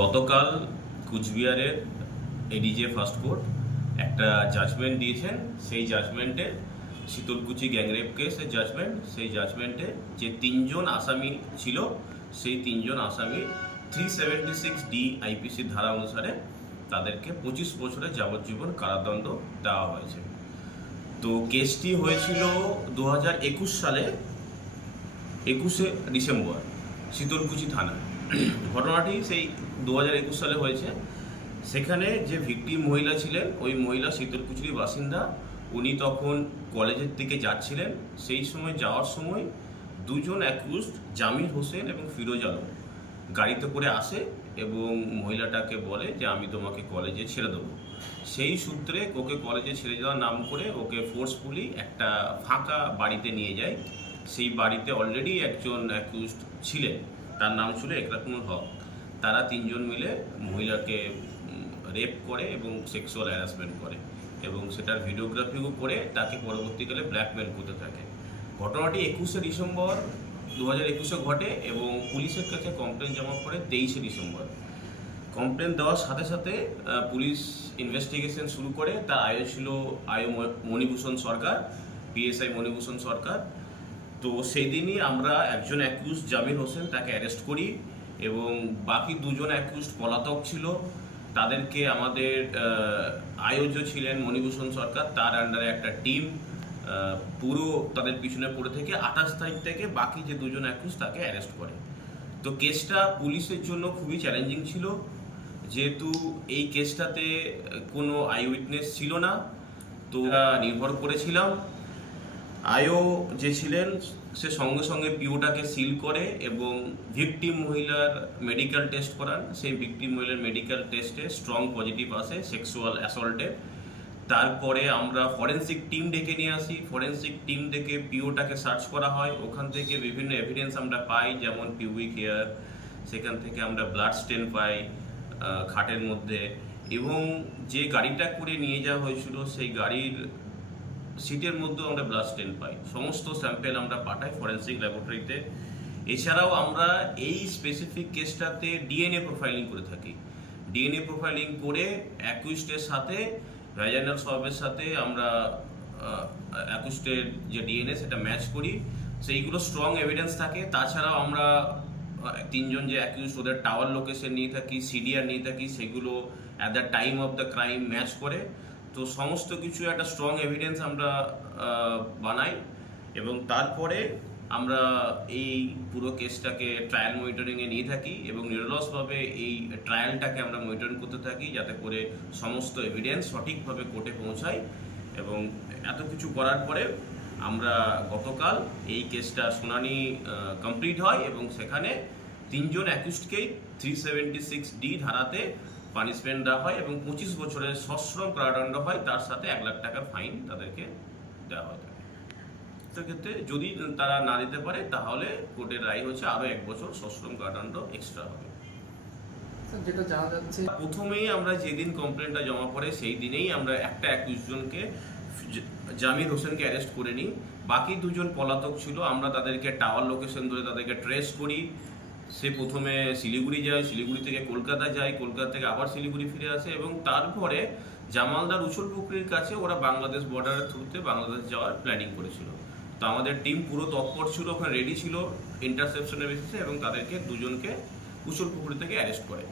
গতকাল কুচবিহারের ADJ first court একটা জাজমেন্ট দিয়েছেন। সেই জাজমেন্টে শীতলকুচি গ্যাংরেপ কেসের জাজমেন্ট সেই জাজমেন্টে যে তিনজন আসামি ছিল, সেই তিনজন আসামি থ্রি সেভেন্টি সিক্স ডি আইপিসির ধারা অনুসারে তাদেরকে পঁচিশ বছরের যাবজ্জীবন কারাদণ্ড দেওয়া হয়েছে। তো কেসটি হয়েছিল দু হাজার একুশ সালে, একুশে ডিসেম্বর, শীতলকুচি থানায়। ঘটনাটি সেই দু হাজার একুশ সালে হয়েছে। সেখানে যে ভিকটিম মহিলা ছিলেন, ওই মহিলা শীতলকুচির বাসিন্দা, উনি তখন কলেজের দিকে যাচ্ছিলেন। সেই সময় যাওয়ার সময় দুজন অ্যাকুজড জামির হোসেন এবং ফিরোজ আলম, গাড়িতে করে আসে এবং মহিলাটাকে বলে যে, আমি তোমাকে কলেজে ছেড়ে দেবো। সেই সূত্রে ওকে কলেজে ছেড়ে যাওয়ার নাম করে ওকে ফোর্সফুলি একটা ফাঁকা বাড়িতে নিয়ে যায়। সেই বাড়িতে অলরেডি একজন অ্যাকিউজড ছিলেন। তার নাম ছিল একরাকুমুল হক। তারা তিনজন মিলে মহিলাকে রেপ করে এবং সেক্সুয়াল হ্যারাসমেন্ট করে এবং সেটার ভিডিওগ্রাফিও করে তাকে পরবর্তীকালে ব্ল্যাকমেল করতে থাকে। ঘটনাটি একুশে ডিসেম্বর দু হাজার একুশে ঘটে এবং পুলিশের কাছে কমপ্লেন জমা পড়ে তেইশে ডিসেম্বর। কমপ্লেন দেওয়ার সাথে সাথে পুলিশ ইনভেস্টিগেশন শুরু করে। তার আয়ো ছিল আয়ো মণিভূষণ সরকার পিএসআই মণিভূষণ সরকার। তো সেই দিনই আমরা একজন অ্যাকিউজ জামির হোসেন, তাকে অ্যারেস্ট করি এবং বাকি দুজন অ্যাকিউজ পলাতক ছিল। তাদেরকে আমাদের আয়োজ্য ছিলেন মণিভূষণ সরকার। তার আন্ডারে একটা টিম পুরো তাদের পিছনে পড়ে থেকে আঠাশ তারিখ থেকে বাকি যে দুজন অ্যাকিউজ তাকে অ্যারেস্ট করে। তো কেসটা পুলিশের জন্য খুবই চ্যালেঞ্জিং ছিল। যেহেতু এই কেসটাতে কোনো আই উইটনেস ছিল না, তো নির্ভর করেছিলাম। আয়ো যে ছিলেন, সে সঙ্গে সঙ্গে পিওটাকে সিল করে এবং ভিকটিম মহিলার মেডিকেল টেস্ট করান। সেই ভিকটিম মহিলার মেডিকেল টেস্টে স্ট্রং পজিটিভ আসে সেক্সুয়াল অ্যাসল্টে। তারপরে আমরা ফরেন্সিক টিম ডেকে নিয়ে আসি। ফরেন্সিক টিম ডেকে পিওটাকে সার্চ করা হয়। ওখান থেকে বিভিন্ন এভিডেন্স আমরা পাই, যেমন পিউবিক হেয়ার সেখান থেকে আমরা ব্লাড স্টেন পাই খাটের মধ্যে। এবং যে গাড়িটা করে নিয়ে যাওয়া হয়েছিল, সেই গাড়ির সিটের মধ্যেও আমরা ব্লাড স্টেন পাই। সমস্ত স্যাম্পেল আমরা পাঠাই ফরেন্সিক ল্যাবরেটরিতে এছাড়াও আমরা এই স্পেসিফিক কেসটাতে ডিএনএ প্রোফাইলিং করে থাকি। ডিএনএ প্রোফাইলিং করে অ্যাকুইস্টের সাথে ভ্যাজাইনাল সবের সাথে আমরা অ্যাকুইস্টের যে ডিএনএ সেটা ম্যাচ করি। সেইগুলো স্ট্রং এভিডেন্স থাকে। তাছাড়াও আমরা তিনজন যে অ্যাকিউজ ওদের টাওয়ার লোকেশন নিয়ে থাকি সিডিআর নিয়ে থাকি, সেগুলো at the time of the crime match করে। তো সমস্ত কিছু একটা স্ট্রং এভিডেন্স আমরা বানাই এবং তারপরে আমরা এই পুরো কেসটাকে ট্রায়াল মনিটরিংয়ে নিয়ে থাকি এবং নিরলসভাবে এই ট্রায়ালটাকে আমরা মনিটরিং করতে থাকি যাতে করে সমস্ত এভিডেন্স সঠিকভাবে কোর্টে পৌঁছায় এবং এত কিছু করার পরে আমরা গতকাল এই কেসটা শুনানি কমপ্লিট হয় এবং সেখানে তিনজন অ্যাকিউজকেই থ্রি সেভেন্টি সিক্স ডি ধারাতে পানিশমেন্ট দেওয়া হয় এবং পঁচিশ বছরের সশ্রম কারাদণ্ড হয় তার সাথে এক লাখ টাকার ফাইন তাদেরকে দেওয়া হয়। থাকে সেক্ষেত্রে যদি তারা না দিতে পারে তাহলে কোর্টের রায় হচ্ছে আরও এক বছর সশ্রম কারাদণ্ড এক্সট্রা হবে। যেটা জানা যাচ্ছে প্রথমেই আমরা যেদিন কমপ্লেনটা জমা পড়ে সেই দিনেই আমরা একটা একুশ জনকে জামির হোসেনকে অ্যারেস্ট করে নিই। বাকি দুজন পলাতক ছিল আমরা তাদেরকে টাওয়ার লোকেশন ধরে তাদেরকে ট্রেস করি। সে প্রথমে শিলিগুড়ি যায়, শিলিগুড়ি থেকে কলকাতা যায়, কলকাতা থেকে আবার শিলিগুড়ি ফিরে আসে এবং তারপরে জামালদার উছল পুকুরির কাছে ওরা বাংলাদেশ বর্ডারের থ্রুতে বাংলাদেশ যাওয়ার প্ল্যানিং করেছিল। তো আমাদের টিম পুরো তৎপর ছিল, ওখানে রেডি ছিল ইন্টারসেপশনের বেসিসে এবং তাদেরকে দুজনকে উছল পুকুরি থেকে অ্যারেস্ট করে।